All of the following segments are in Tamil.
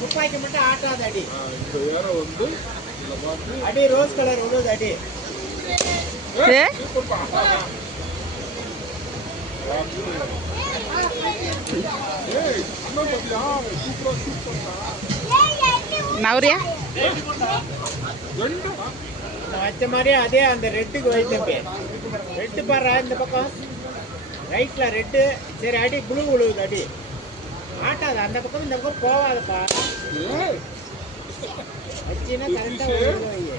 துப்பாக்கி மட்டும் ஆட்டாத அடி. இந்த வேற வந்து அடி ரோஸ் கலர் உள்ளது அடி. நவரியா வச்ச மாதிரியே அதே அந்த ரெட்டுக்கு வைத்தம்பி. ரெட்டு பாடுறா இந்த பக்கம் ரைட்ல ரெட்டு. சரி அடி ப்ளூ உழுவுது அடி. ஆட்டாத அந்த பக்கம் இந்த பக்கம் போவாதப்பா. வச்சின்னா கரெக்டா உழுவுது.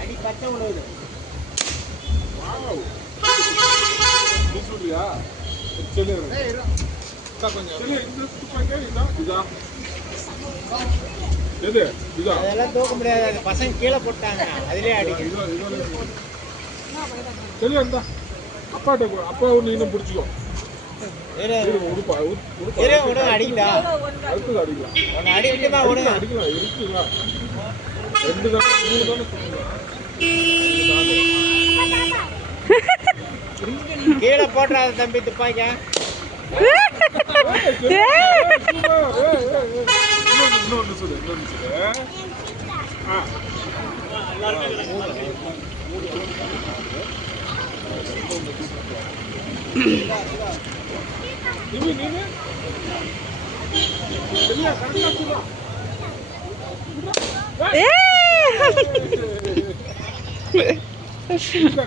அடி பச்சை உழுவுது. அதெல்லாம் தூக்க முடியாது. பசங்க கீழே போட்டாங்க அதுலயே அடிக்கும். அப்பா ஒண்ணு இன்னும் பிடிச்சிக்கோ. அடிக்கடா ஒன்னு அடிக்கிட்டுமா விடுங்க. அடிக்கலாம் இருக்குங்களா 2 தானே 3 தானே கீழே போட்டுறாத தம்பி துப்பாக்கியா. இன்னொன்னு சொல்லு.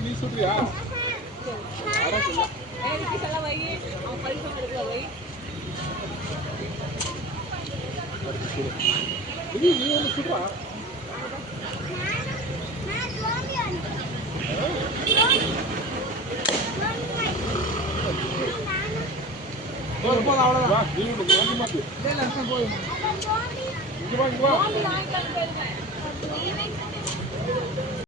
நீ சொல்றியா நீ ஒன்று சொல்றா. அவ்வளோதான் நீ ஒன்று மாத்து. இங்க வா